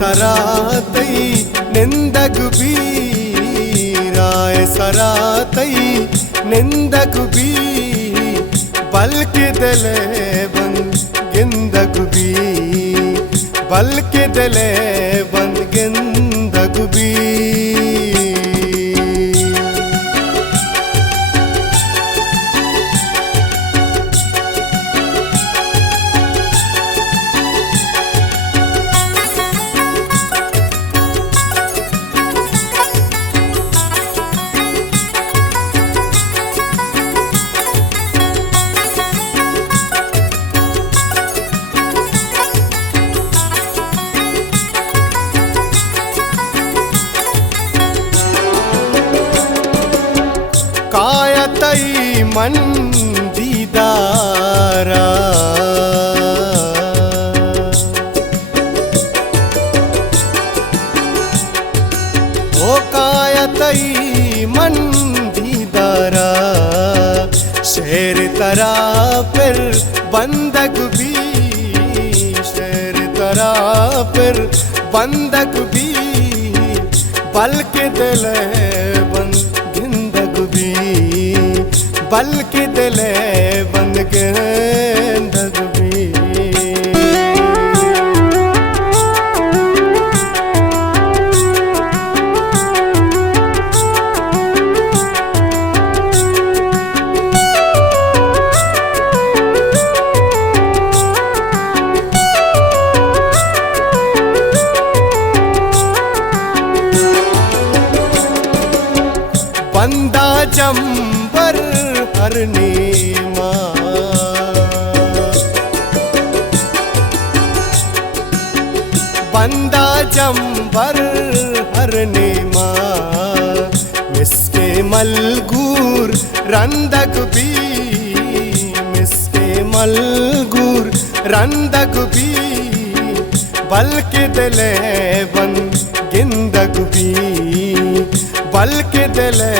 सरातै निंदगुबी राय सरातै निंदगुबी बल्कि दिले बन गिंदगुबी बल्कि दिले बन गिंदगुबी कायतई मन दीदारा ओ कायतई मन दीदारा शेर तरा फिर बंदक भी शेर तरा फिर बंदक भी बल्कि दिल बंद बल्कि दिले बंद गिंदगुबी बंदा जंबर हरने बंदा जंबर हरने मिसके मलगूर रंदगुबी मिसके मलगूर रंदगुबी बल्कि दिले बन गिंदगुबी बल्कि दिले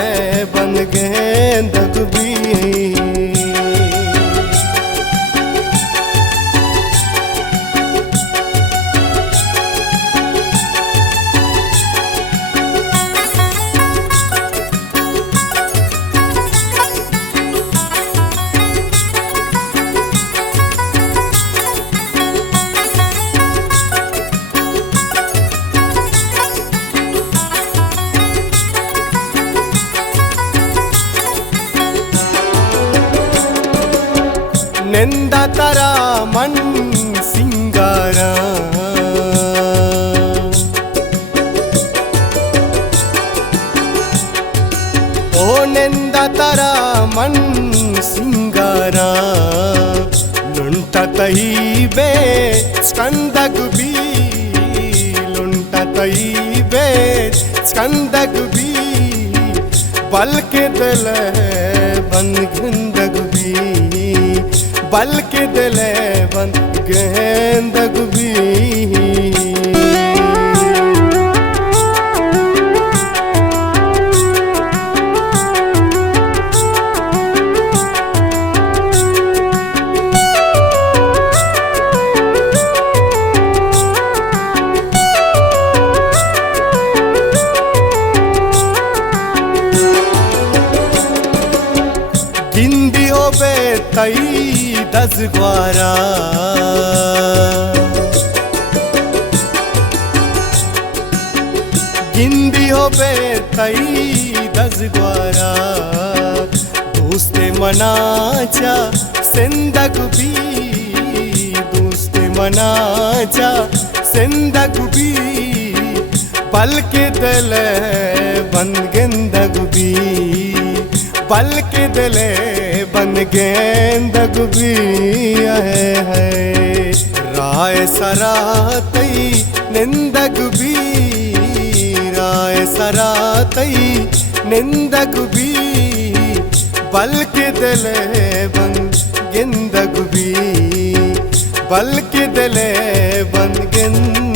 बन गिंदगुबी निंदा तरा मन सिंगारा ओ निंदा तरा मन सिंगारा लुंट तई बे स्कंदगुबी लुंट तई बे स्कंदगुबी बल्कि दिले बन गिंदगुबी बल्कि दिले बन गिंदगुबी गिंदी हो बे तई दसग्वारा गिंदी हो बे तई दसग्वारा दोस्ते मनाचा सिंदगुबी दोस्ते मनाचा सिंदगुबी बल्कि दिले बन गिंदगुबी बल्कि दिले बन गिंदगुबी है राय सरातई निंदगुबी राय सरातई निंदगुबी बल्कि दिले बन गिंदगुबी बल्कि दिले बन गिंदगुबी